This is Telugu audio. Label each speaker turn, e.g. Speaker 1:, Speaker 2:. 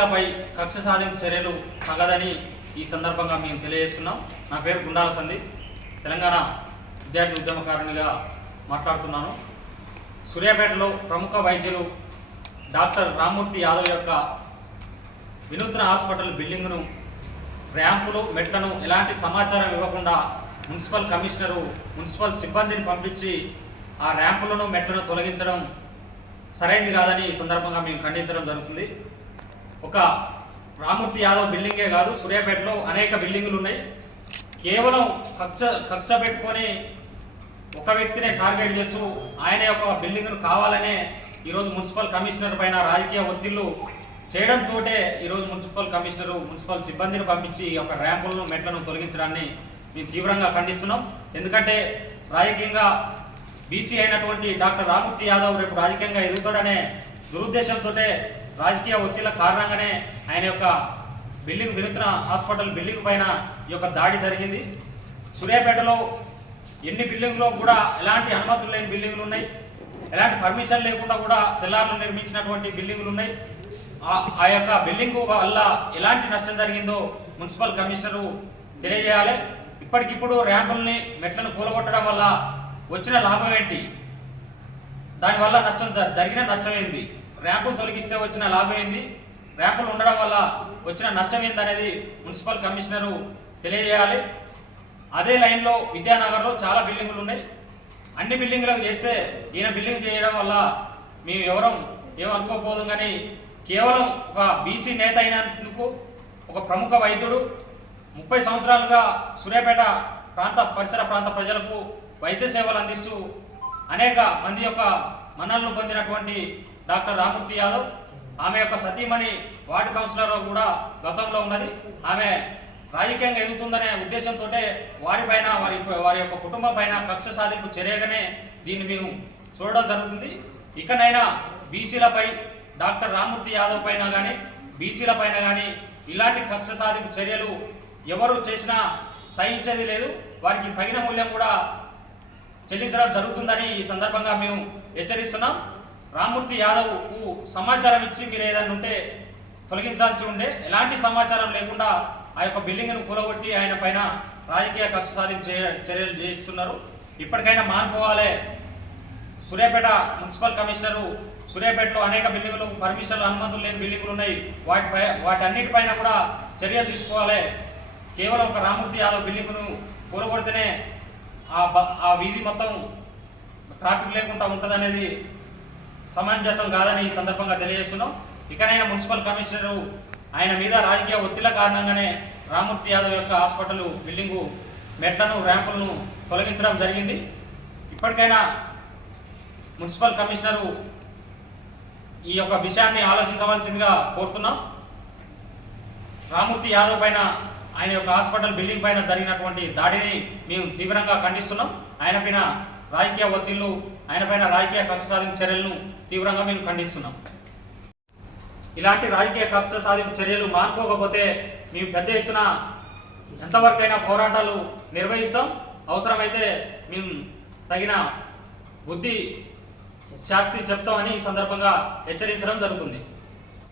Speaker 1: బీసీలపై కక్ష సాధింపు చర్యలు తగదని ఈ సందర్భంగా మేము తెలియజేస్తున్నాం. నా పేరు గుండాల సంధి తెలంగాణ విద్యార్థి ఉద్యమకారునిగా మాట్లాడుతున్నాను. సూర్యాపేటలో ప్రముఖ వైద్యులు డాక్టర్ రామ్మూర్తి యాదవ్ యొక్క వినూత్న హాస్పిటల్ బిల్డింగ్ను ర్యాంపులు మెట్లను ఎలాంటి సమాచారం ఇవ్వకుండా మున్సిపల్ కమిషనరు మున్సిపల్ సిబ్బందిని పంపించి ఆ ర్యాంపులను మెట్లను తొలగించడం సరైంది కాదని ఈ సందర్భంగా మేము ఖండించడం జరుగుతుంది. ఒక రామూర్తి యాదవ్ బిల్డింగే కాదు సూర్యాపేటలో అనేక బిల్డింగులు ఉన్నాయి. కేవలం ఖర్చ ఖర్చ పెట్టుకొని ఒక వ్యక్తినే టార్గెట్ చేస్తూ ఆయన యొక్క బిల్డింగ్ను కావాలనే ఈరోజు మున్సిపల్ కమిషనర్ పైన రాజకీయ ఒత్తిళ్ళు చేయడంతో ఈరోజు మున్సిపల్ కమిషనర్ మున్సిపల్ సిబ్బందిని పంపించి ఈ యొక్క ర్యాంపులను మెట్లను తొలగించడాన్ని మేము తీవ్రంగా ఖండిస్తున్నాం. ఎందుకంటే రాజకీయంగా బీసీ అయినటువంటి డాక్టర్ రామూర్తి యాదవ్ రేపు రాజకీయంగా ఎదుగుతాడనే దురుద్దేశంతో రాజకీయ ఒత్తిళ్ళ కారణంగానే ఆయన యొక్క బిల్డింగ్ వినూత్న హాస్పిటల్ బిల్డింగ్ పైన ఈ యొక్క దాడి జరిగింది. సూర్యాపేటలో ఎన్ని బిల్డింగ్లో కూడా ఎలాంటి అనుమతులు లేని బిల్డింగ్లు ఉన్నాయి. ఎలాంటి పర్మిషన్ లేకుండా కూడా సెల్లార్లు నిర్మించినటువంటి బిల్డింగ్లు ఉన్నాయి. ఆ- ఆ యొక్క బిల్డింగ్ వల్ల ఎలాంటి నష్టం జరిగిందో మున్సిపల్ కమిషనరు తెలియజేయాలి. ఇప్పటికిప్పుడు ర్యాంపుల్ని మెట్లను కూలగొట్టడం వల్ల వచ్చిన లాభం ఏంటి? దానివల్ల నష్టం జ- జరిగిన నష్టం ఏంది? ర్యాంపులు తొలగిస్తే వచ్చిన లాభం ఏంది? ర్యాంపులు ఉండడం వల్ల వచ్చిన నష్టం ఏంటనేది మున్సిపల్ కమిషనరు తెలియజేయాలి. అదే లైన్లో విద్యానగర్లో చాలా బిల్డింగులు ఉన్నాయి. అన్ని బిల్డింగులకు చేస్తే ఈయన బిల్డింగ్ చేయడం వల్ల మేము ఎవరం ఏమనుకోపోదు కానీ కేవలం ఒక బీసీ నేత అయినందుకు ఒక ప్రముఖ వైద్యుడు ముప్పై సంవత్సరాలుగా సూర్యాపేట ప్రాంత పరిసర ప్రాంత ప్రజలకు వైద్య సేవలు అందిస్తూ అనేక మంది యొక్క మన్నలను పొందినటువంటి డాక్టర్ రామూర్తి యాదవ్. ఆమె యొక్క సతీమణి వార్డు కౌన్సిలర్ కూడా గతంలో ఉన్నది. ఆమె రాజకీయంగా ఎదుగుతుందనే ఉద్దేశంతో వారిపైన వారి వారి యొక్క కుటుంబం పైన కక్ష సాధింపు చర్యగానే దీన్ని మేము చూడడం జరుగుతుంది. ఇకనైనా బీసీలపై డాక్టర్ రామూర్తి యాదవ్ పైన కానీ బీసీల పైన కానీ ఇలాంటి కక్ష సాధింపు చర్యలు ఎవరు చేసినా సహించేది లేదు. వారికి తగిన మూల్యం కూడా చెల్లించడం జరుగుతుందని ఈ సందర్భంగా మేము హెచ్చరిస్తున్నాం. రామ్మూర్తి యాదవ్కు సమాచారం ఇచ్చి మీరు ఏదైనా ఉంటే తొలగించాల్సి ఉండే. ఎలాంటి సమాచారం లేకుండా ఆ యొక్క బిల్డింగ్ను కూలగొట్టి ఆయన పైన రాజకీయ కక్ష సాధించే చే- చర్యలు చేస్తున్నారు ఇప్పటికైనా మానుకోవాలి. సూర్యాపేట మున్సిపల్ కమిషనరు సూర్యాపేటలో అనేక బిల్డింగులు పర్మిషన్లు అనుమతులు లేని బిల్డింగులు ఉన్నాయి. వాటిపై వాటన్నిటిపైన కూడా చర్యలు తీసుకోవాలి. కేవలం ఒక రామూర్తి యాదవ్ బిల్డింగ్ను కూలగొడితేనే ఆ ఆ వీధి మొత్తం ట్రాఫిక్ లేకుండా ఉంటుంది అనేది సమంజసం కాదని ఈ సందర్భంగా తెలియజేస్తున్నాం. ఇకనైనా మున్సిపల్ కమిషనరు ఆయన మీద రాజకీయ ఒత్తిళ్ళ కారణంగానే రామూర్తి యాదవ్ యొక్క హాస్పిటల్ బిల్డింగు మెట్లను ర్యాంపులను తొలగించడం జరిగింది. ఇప్పటికైనా మున్సిపల్ కమిషనరు ఈ యొక్క విషయాన్ని ఆలోచించవలసిందిగా కోరుతున్నాం. రామూర్తి యాదవ్ పైన ఆయన యొక్క హాస్పిటల్ బిల్డింగ్ పైన జరిగినటువంటి దాడిని మేము తీవ్రంగా ఖండిస్తున్నాం. ఆయన పైన రాజకీయ ఒత్తిళ్ళు ఆయన పైన రాజకీయ కక్ష సాధింపు చర్యలను తీవ్రంగా మేము ఖండిస్తున్నాం. ఇలాంటి రాజకీయ కక్ష సాధింపు చర్యలు మానుకోకపోతే మేము పెద్ద ఎత్తున ఎంతవరకైనా పోరాటాలు నిర్వహిస్తాం. అవసరమైతే మేము తగిన బుద్ధి శాస్త్రి చెప్తామని ఈ సందర్భంగా హెచ్చరించడం జరుగుతుంది.